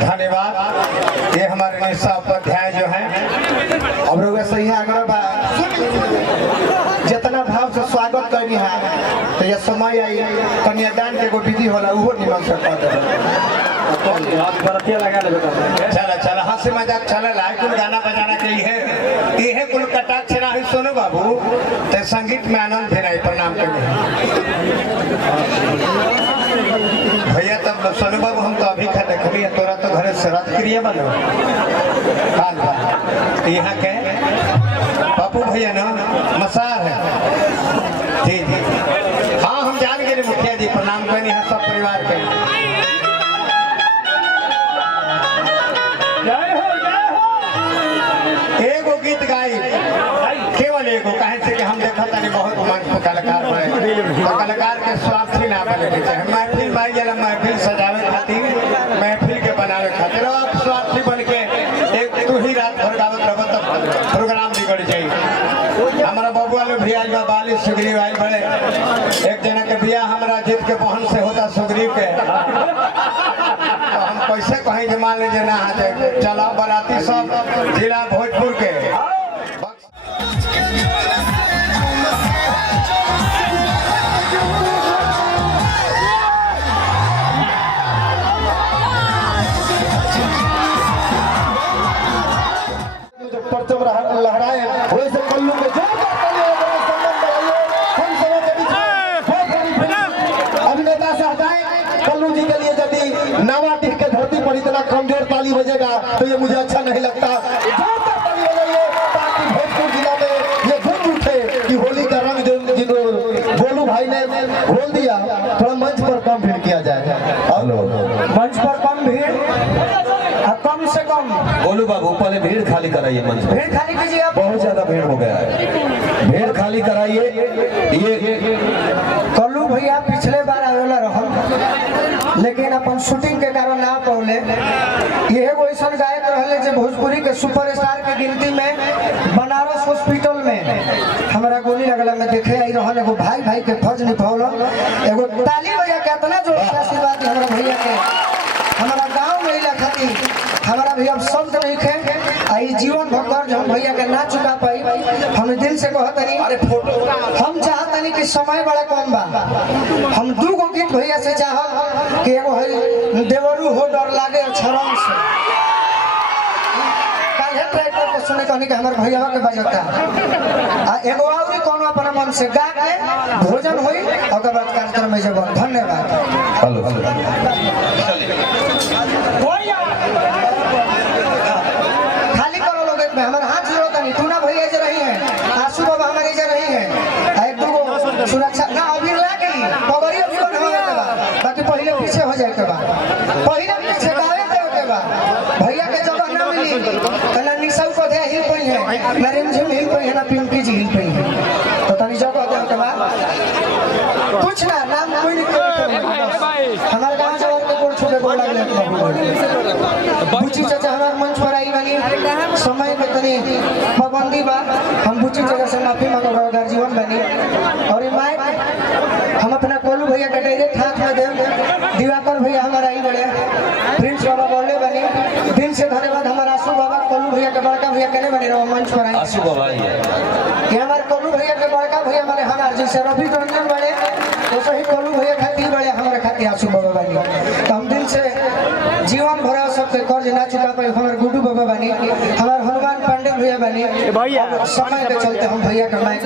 धन्यवाद। ये हमारे निशा उपाध्याय जो है अब लोग सही है अगर जितना भाव से स्वागत करनी है तो ये समय आई कन्यादान के एगो विधि होला उहो निमन से कर देबे। चला चला हंसी मजाक चले ला कुल गाना बजाना के ये कुल कटाक्ष ना ही सोनू बाबू ते संगीत में आनंद फिर प्रणाम करने भैया तब सोनू बाबू हम तो अभी खा देखली तोरा तो घरे श्राद्ध क्रिया बनो यहाँ के बापू भैया ना मसार है जी जी हाँ हम जान गए मुखिया जी प्रणाम करनी है सब परिवार के एगो गीत गाई केवल एगो कहे से कि हम देखा था बहुत मंच कलाकार बने तो कलाकार के स्वार्थी ना बने के चाहे महफिल बाई जला महफिल सजावे खातिर महफिल के बनावे खातिर आप स्वार्थी बन के एक तू ही रात भर गावत रहो तब प्रोग्राम बिगड़ जाई। हमारा बबुआ लोग भी आज बाली सुग्रीव आई बड़े एक जना के बिया हमारा जीत के बहन से होता सुग्रीव के तो हम कैसे कहीं जे मान लीजिए ना चला बराती सब जिला भोजपुर के परचम लहराए वैसे कल्लू के अभिनेता से हटाए कल्लू जी के लिए यदि नावाटिक के धरती पर इतना कमजोर ताली बजेगा तो ये मुझे अच्छा नहीं लगता। जोरदार ताली बजाइए ताकि भोजपुर जिला में ये गूंज उठे कि होली का रंग जो गोलू भाई ने बोल दिया थोड़ा मंच पर कम भीड़ किया जाए। मंच पर कम भीड़ कम से कम बोलू बाबू पहले भीड़ खाली कराइए मंच पे। भीड़ खाली कीजिए आप। बहुत ज्यादा भीड़ हो गया है भीड़ खाली कराइए। ये कल्लू भैया पिछले बार आवेला रहल लेकिन अपन शूटिंग के कारण ना पहुले यह वो ऐसा गायक रहले जो भोजपुरी के सुपरस्टार के गिनती में बनारस हॉस्पिटल में हमारा गोली लगला में देखे आई रहल एगो भाई भाई के फर्ज निभावल एगो ताली भैया कितना जोर से आशीर्वाद हमारा भैया के हमारा गांव में इला खातिर हमारा भैया शब्द नहीं खे आई जीवन भर जो हम भैया के ना चुका पाई हम दिल से कहतनी अरे फोटो हम चाहतनी कि समय बड़ा कम बा हम दू गो गीत भैया से चाहब कि एगो है देवरू हो डर लागे छरम से काहे ट्रैक्टर पे सुने कहनी कि हमर भैया के बजता आ एगो और कोनो अपना मन से गा के भोजन होई ओकर बाद कार्यक्रम में जब धन्यवाद। हेलो खाली करो लोग एक में हमारे हाथ जरूरत नहीं तू ना भैया जे रही है आंसू बाबा हमारे जे रही है एक दो सुरक्षा ना अभी लागे पगड़ी अभी बनवा के बा बाकी पहले पीछे हो जाए के बा पहले पीछे गावे के बा भैया के जगह ना मिली कला निसौ को दे हिल पई है नरेंद्र जी हिल पई है ना पिंकी जी हिल पई है तो तनी जगह दे के बा कुछ ना नाम कोई नहीं हमारे गांव से और के कोल छोटे बोल लगे बुची चाचा हमारे मंच पर आई बनी समय में तनी पाबंदी बा हम बुची चाचा से माफी मांगो घर जीवन बनी और ये माइक हम अपना कोलू भैया के डायरेक्ट हाथ में दे दिवाकर भैया हमारा आई बड़े प्रिंस बाबा बोले बनी दिल से धन्यवाद हमारा आशु बाबा कोलू भैया के बड़का भैया कहने बने रहो मंच पर आई आशु बाबा ये हमारे कोलू भैया के बड़का भैया हमारे हमारे जैसे रवि रंजन बड़े तो सही कोलू भैया खातिर बड़े हमारे खातिर आशु बाबा बनी तो हम दिल से जीवन भरा सबके कर्ज ना चुका पाए हमारे गुड्डू बाबा बनी हमारे हनुमान पांडे भैया बनी समय के चलते हम भैया का माइक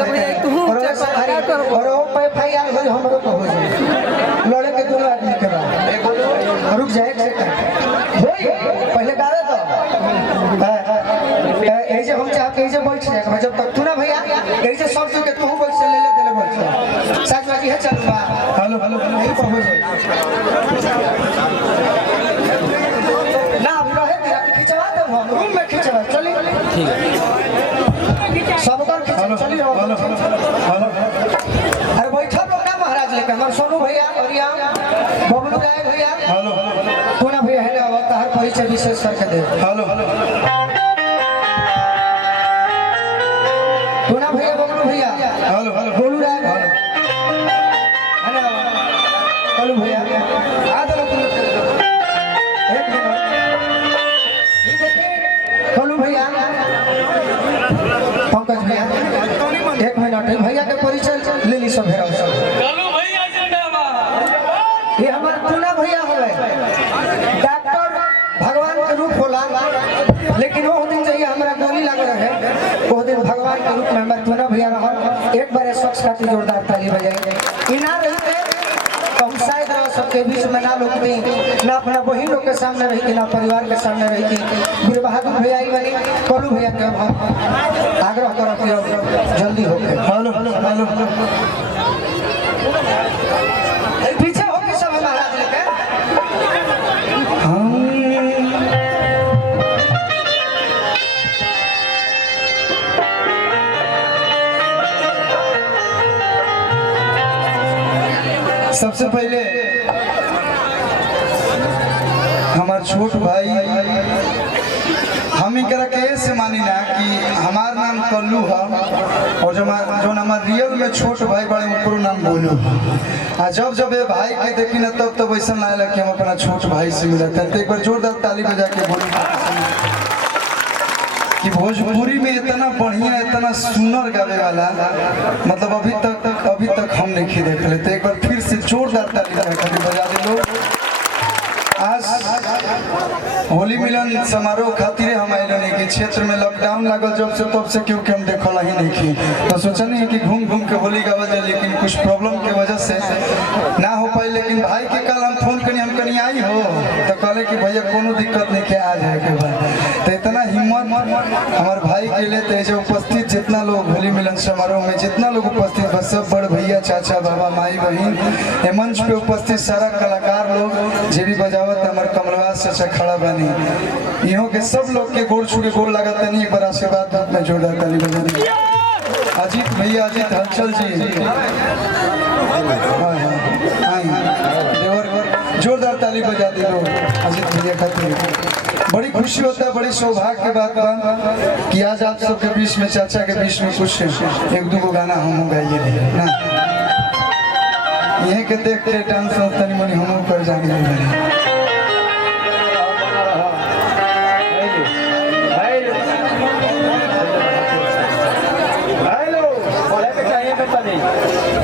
और वो एफआईआर हो हमरो को हो जाए लड़े के दोनों आदमी के बाद रुक जाए पहले गावे तो ऐसे हम चाह के ऐसे बैठ जाए जब तक तू ना भैया ऐसे सब के तू बैठ से ले ले देले बैठ साथ बाकी है चल बा हेलो हेलो नहीं पर हो जाए ना अभी रहे दिया खिंचवा दे हम रूम में खिंचवा चली ठीक है सब कर चली हेलो हेलो अरे बैठा लोग ना महाराज लेके हमारे सोनू भैया हरिया बबलू राय भैया हेलो हेलो तू ना भैया है ना हर परिचय विशेष करके दे हेलो हेलो तू ना भैया बबलू भैया हेलो हेलो बोलू राय हेलो हेलो भैया आ दो सब है ये हमारे टूना भैया हुए डॉक्टर भगवान के रूप होला लेकिन वो दिन चाहिए हमारा गोली लग रहे वो दिन भगवान के रूप में हमारे टूना भैया रहा एक बार शख्स खातिर जोरदार ताली बजाई इना रहते तो हम शायद सबके बीच में ना लोगती ना अपना बहन लोग के सामने रही ना परिवार के सामने रही वीर बहादुर भैया ही बनी कलू भैया के हम आग्रह करब जल्दी होके हेलो हेलो पीछे हो के सब महाराज लेके सबसे पहले हमार छोट भाई हम एकरा के से मानी ना कि हमार नाम कल्लू है और जो हमार रियल में छोट भाई बड़े उनको नाम बोलू आ जब जब ये भाई के देखी ना तब तब ऐसा ना लगे कि हम अपना छोट भाई से मिला तो एक बार जोरदार ताली बजा के बोली कि भोजपुरी में इतना बढ़िया इतना सुंदर गावे वाला मतलब अभी तक हम नहीं देख लेते एक बार फिर से जोरदार ताली बजा दे लोग आज होली मिलन समारोह खातिर हम आए कि क्षेत्र में लॉकडाउन लागल जब से तब से क्योंकि हम देखला ही नहीं की तो सोचनी है कि घूम घूम के होली गावल जाए लेकिन कुछ प्रॉब्लम के वजह से ना हो पाए लेकिन भाई के कल हम फोन करी हम कहीं आई हो तो कहले कि भैया कोनो दिक्कत नहीं के आ जाए के बाद तो इतना हिम्मत हमारे भाई के लिए तो जो उपस्थित जितना लोग होली मिलन समारोह में जितना लोग उपस्थित बस सब बड़ भैया चाचा बाबा माई बहन मंच पे उपस्थित सारा कलाकार लोग जे भी बजावत हमारे कमलवास चाचा खड़ा बनी इहों के सब लोग के गोड़ छू के गोड़ लगाते नहीं एक बार आशीर्वाद में जोरदार ताली बजानी अजीत भैया अजीत हलचल जी देवर जोरदार ताली बजा दी लोग अजीत भैया खातिर बड़ी खुशी होता है बड़ी सौभाग्य की बात बा कि आज आप सबके बीच में चाचा के बीच में कुछ एक दो गाना हम गाइए ना यही के देखते डांस तनी मनी हम कर जाने